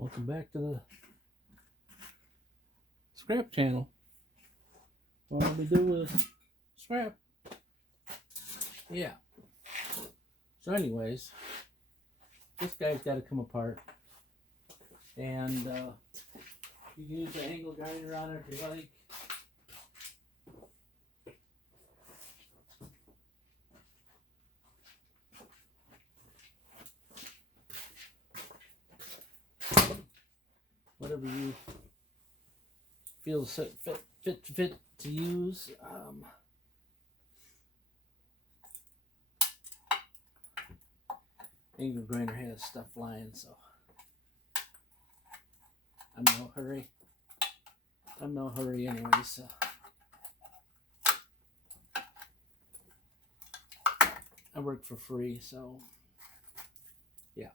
Welcome back to the scrap channel. What we do with scrap. Yeah. So anyways, this guy's got to come apart. And you can use an angle grinder on it if you like. Whatever you feel fit to use. Angle grinder has stuff flying, so I'm no hurry. I'm no hurry anyway, so I work for free, so yeah.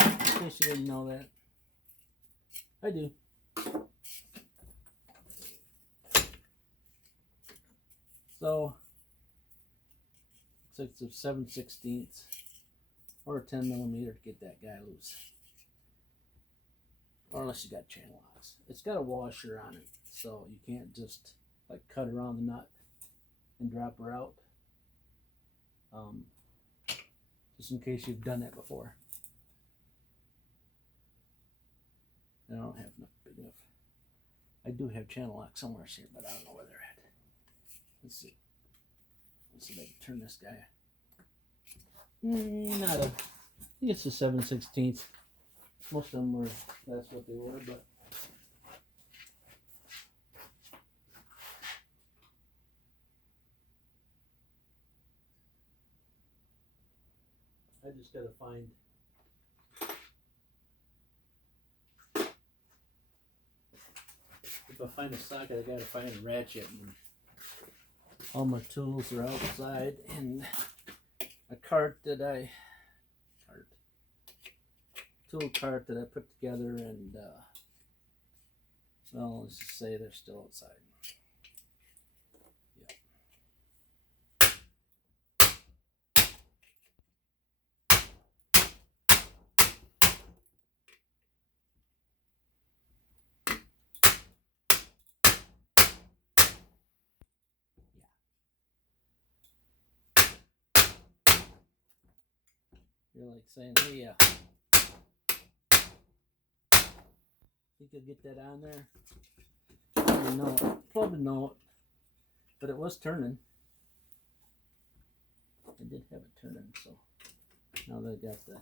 In case you didn't know that, I do. So it's a 7/16 or a 10 millimeter to get that guy loose. Or unless you got channel locks. It's got a washer on it, so you can't just like cut around the nut and drop her out. Just in case you've done that before. I don't have enough big enough. I do have channel locks somewhere here, but I don't know where they're at. Let's see. Let's see if I can turn this guy. Not a. I think it's a 7/16. Most of them were. That's what they were, but. I just gotta find. If I find a socket, I gotta find a ratchet. And all my tools are outside, and a tool cart that I put together, and well, let's just say they're still outside. You're like saying, hey, yeah. Think you'll get that on there? Probably know it. But it was turning. I did have it turning, so now that I got the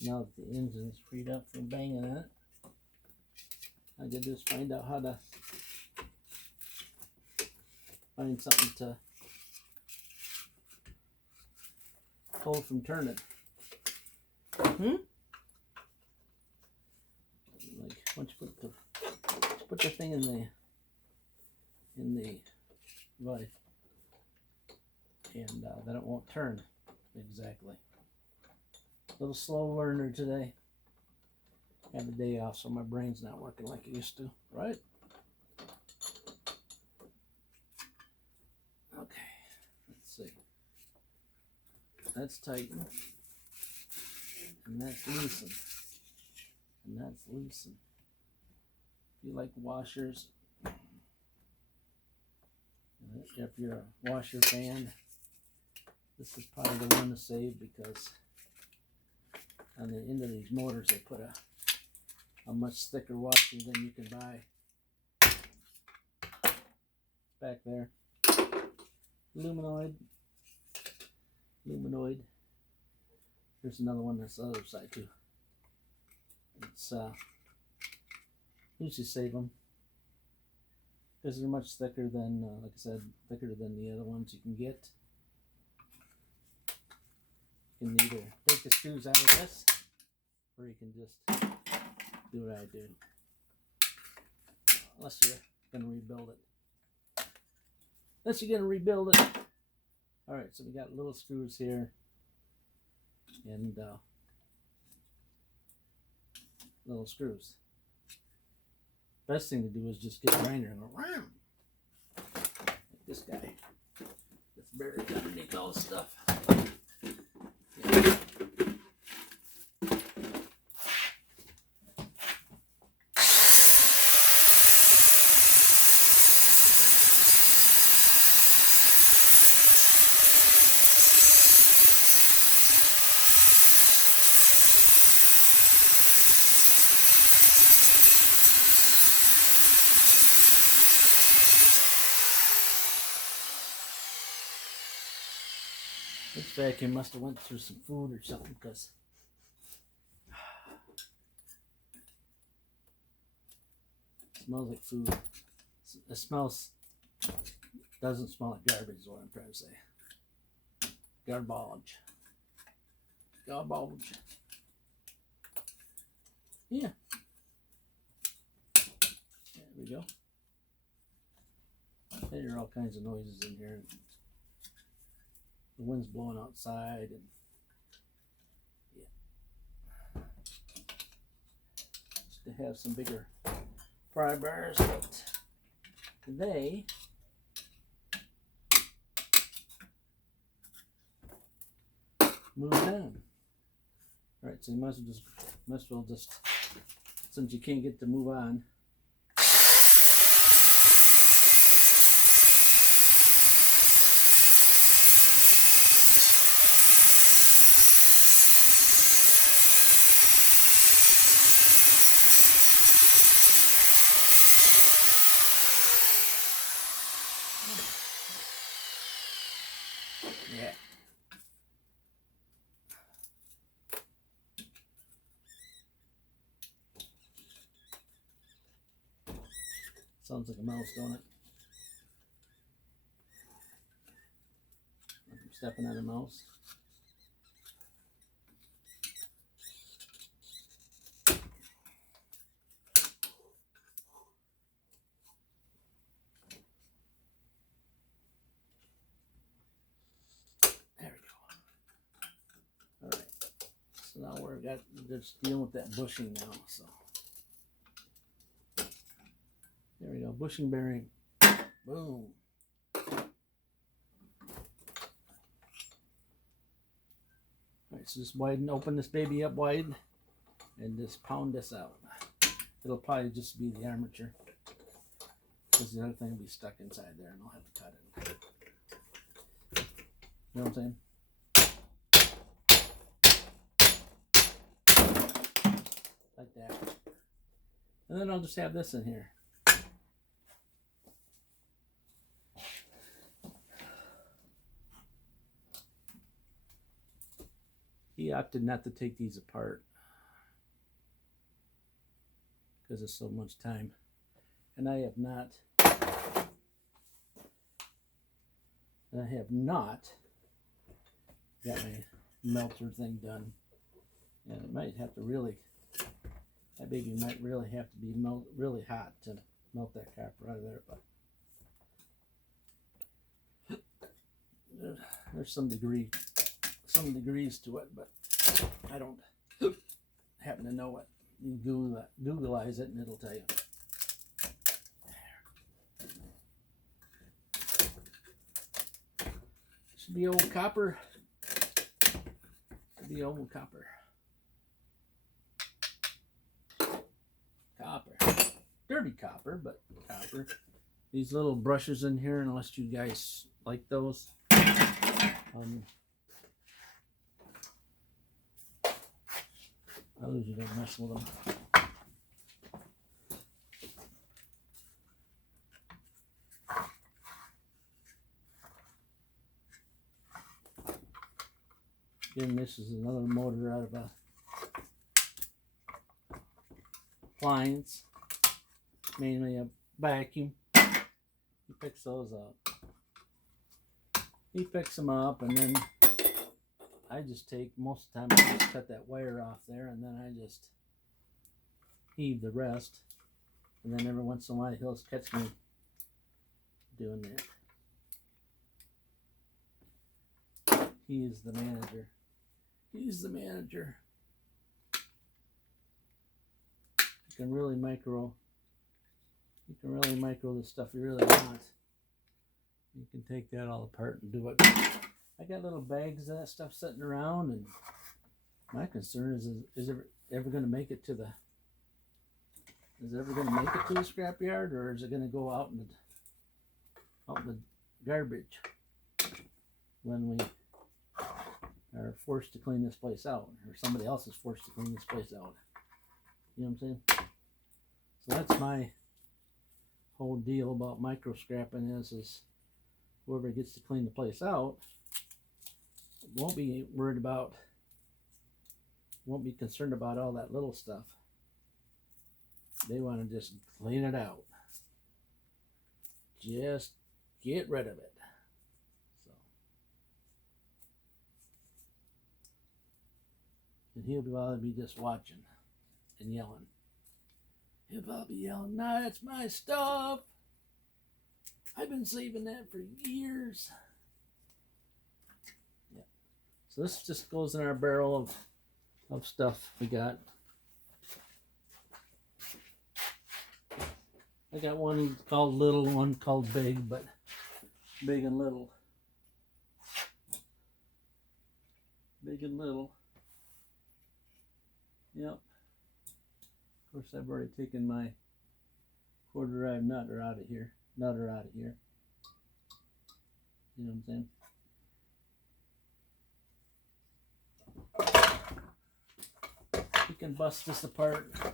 now that the engine's freed up from banging it, I could just find out how to find something to hold from turning. Like once you put the thing in the vice, and then it won't turn exactly. A little slow learner today. Had the day off, so my brain's not working like it used to, right? Okay, let's see. That's tighten, and that's loosen, and that's loosen. If you like washers, if you're a washer fan, this is probably the one to save, because on the end of these motors they put a much thicker washer than you can buy. Back there, luminoid. There's another one that's the other side too. It's usually save them because they're much thicker than, like I said, thicker than the other ones you can get. You can either take the screws out of this, or you can just do what I do. Unless you're gonna rebuild it. All right, so we got little screws here, and little screws. best thing to do is just get a grinder and go round. Like this guy. It's buried underneath all the stuff. Yeah. This vacuum must have went through some food or something, because it smells like food. It smells, doesn't smell like garbage is what I'm trying to say. Garbage. Garbage. Yeah. There we go. I hear all kinds of noises in here. The wind's blowing outside, and yeah. Used to have some bigger pry bars, but they moved on. Alright, so you might as well just, since you can't get to move on. Yeah. Sounds like a mouse, don't it? Like I'm stepping on a mouse. There we go. Alright. So now we're just dealing with that bushing now, so. There we go, bushing bearing. Boom. Alright, so just open this baby up wide and just pound this out. It'll probably just be the armature, because the other thing will be stuck inside there and I'll have to cut it. You know what I'm saying? Like that. And then I'll just have this in here. He opted not to take these apart because it's so much time. And I have not got my melter thing done. And it might have to really, that baby might really have to be really hot to melt that copper out of there. But there's some degrees to it, but I don't happen to know it. You Googleize it and it'll tell you. Should be old copper. Should be old copper. Copper. Dirty copper, but copper. These little brushes in here, unless you guys like those. I usually don't mess with them. Again, this is another motor out of a appliance, mainly a vacuum. He picks those up. He picks them up, and then I just take, most of the time I just cut that wire off there, and then I just heave the rest. And then every once in a while he'll catch me doing that. He is the manager. He's the manager. You can really micro You can really micro the stuff you really want. You can take that all apart and do it. I got little bags of that stuff sitting around, and my concern is it ever going to make it to the scrapyard, or is it going to go out in the garbage when we are forced to clean this place out, or somebody else is forced to clean this place out? You know what I'm saying? So that's my whole deal about micro scrapping is whoever gets to clean the place out won't be concerned about all that little stuff. They want to just clean it out. Just get rid of it. So, and he'll probably be just watching and yelling. He'll probably be yelling, "Nah, that's my stuff. I've been saving that for years." Yeah. So this just goes in our barrel of stuff we got. I got one called little, one called big, but big and little. Big and little. Yep. Of course, I've already taken my quarter drive nutter out of here. You know what I'm saying? You can bust this apart if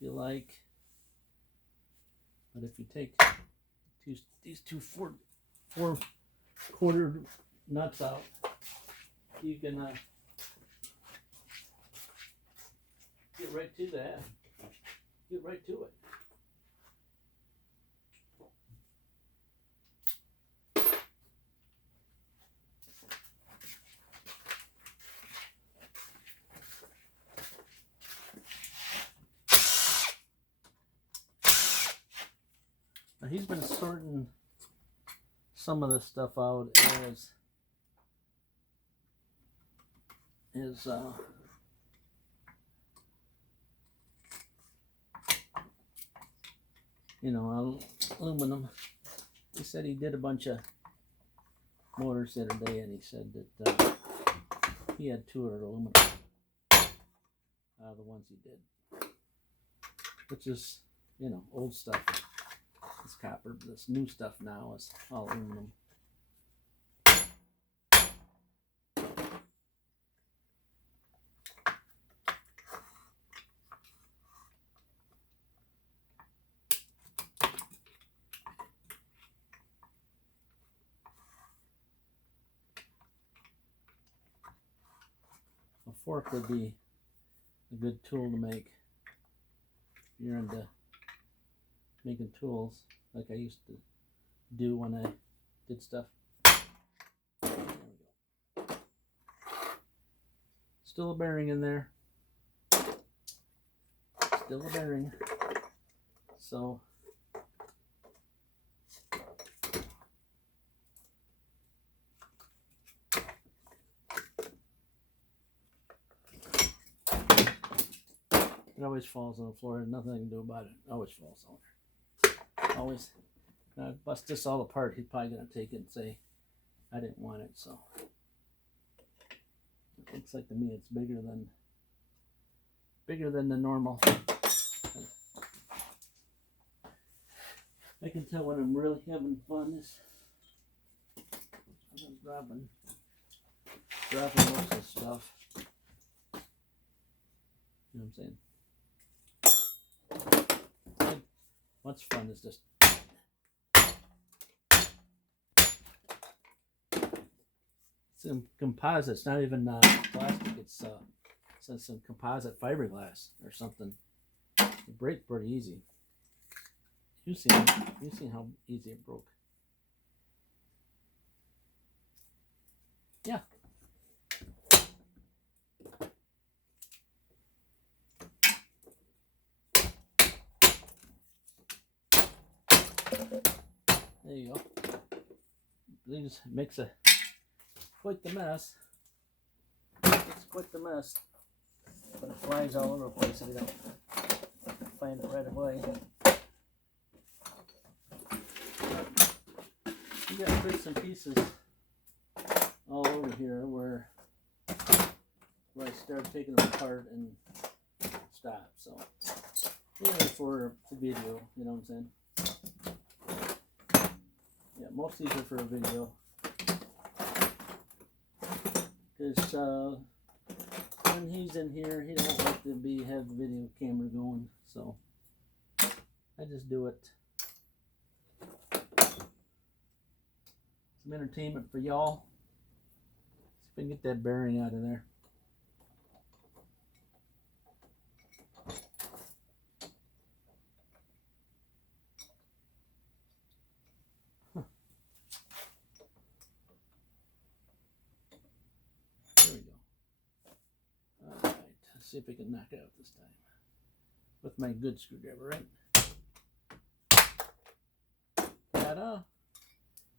you like. But if you take these two four quarter nuts out, you can get right to that. Get right to it. Now he's been sorting some of this stuff out as you know, aluminum. He said he did a bunch of motors the other day, and he said that he had 2 of aluminum out of the ones he did, which is, you know, old stuff. It's copper. This new stuff now is all aluminum. A fork would be a good tool to make if you're into making tools, like I used to do when I did stuff. There we go. Still a bearing in there. Still a bearing. So it always falls on the floor. Nothing I can do about it. It always falls on there. Always. I bust this all apart. He's probably gonna take it and say, "I didn't want it." So it looks like to me it's bigger than the normal. I can tell when I'm really having fun is I'm dropping most of the stuff. You know what I'm saying? What's fun is just some composite. It's not even plastic. It's some composite fiberglass or something. It breaks pretty easy. You've seen how easy it broke. Yeah. There you go. This makes quite the mess. It's quite the mess. But it flies all over the place if you don't find it right away. You got bits and pieces all over here where I started taking them apart and stop. So yeah, for video, you know what I'm saying? Yeah, most of these are for a video. Because when he's in here, he don't like to have the video camera going, so I just do it. Some entertainment for y'all. See if I can get that bearing out of there. There we go. Alright, let's see if we can knock it out this time. With my good screwdriver, right?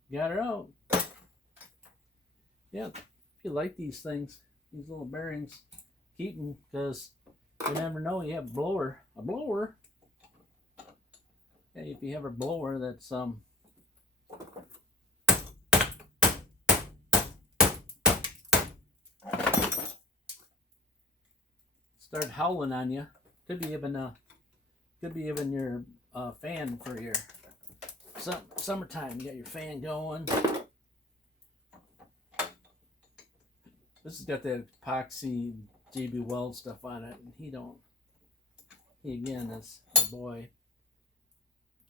Got her out. Yeah, if you like these things, these little bearings, keep them, because you never know. You have a blower. Yeah, if you have a blower that's start howling on you, could be even your fan for your summertime. You got your fan going. This has got that epoxy JB Weld stuff on it, and he again, is a boy.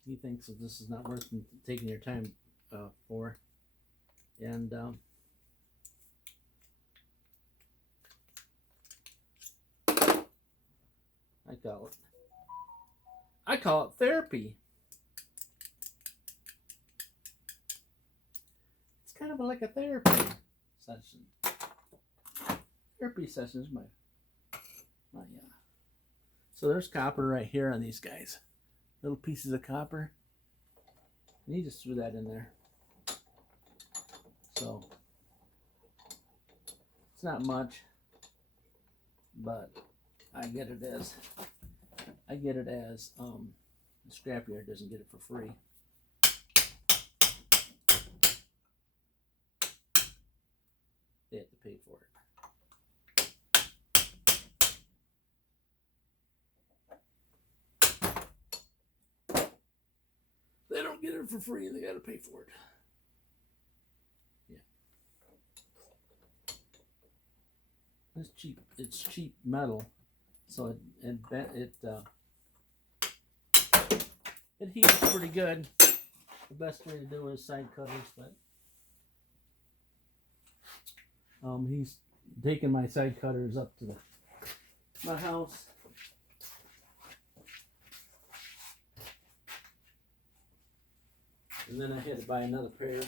He thinks that this is not worth taking your time for, and I call it therapy. It's kind of like a therapy session. Therapy sessions, my yeah. So there's copper right here on these guys. Little pieces of copper. And he just threw that in there. So it's not much, but I get it as the scrapyard doesn't get it for free. They have to pay for it. They don't get it for free. They got to pay for it. Yeah. It's cheap. It's cheap metal, so it heats pretty good. The best way to do is side cutters, but he's taking my side cutters up to my house. And then I had to buy another pair.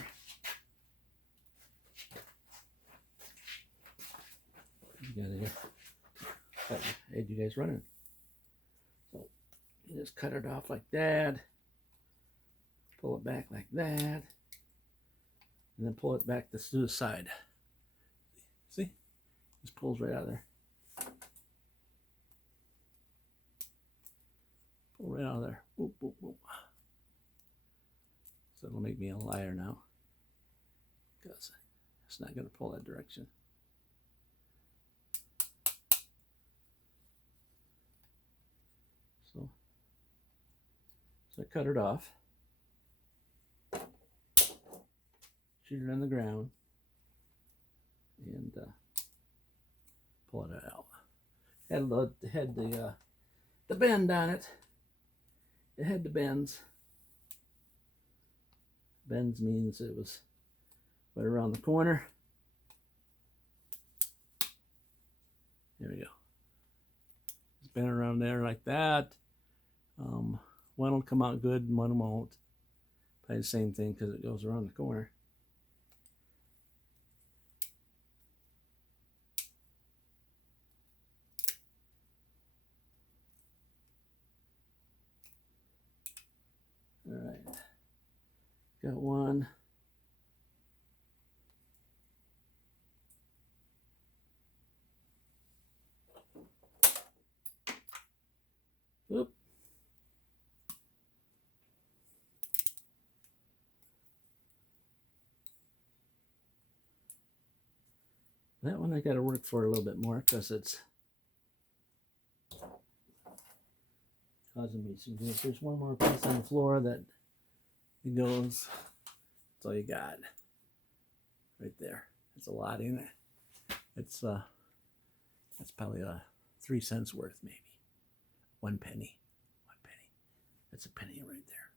You got it here. I had you guys running. So you just cut it off like that. Pull it back like that. And then pull it back to the side. See? Just pulls right out of there. Pull right out of there. Boop, boop, boop. So it'll make me a liar now, because it's not going to pull that direction. So I cut it off, shoot it on the ground, and pull it out. Had the bend on it. It had the bends. Bends means it was right around the corner. There we go. It's been around there like that. One will come out good and one won't. Probably the same thing because it goes around the corner. All right. Got one. Oop. That one I got to work for a little bit more because it's causing me some grief. There's one more piece on the floor that it goes. That's all you got. Right there. That's a lot in it. It's that's probably 3 cents worth, maybe. 1 penny. 1 penny. That's a penny right there.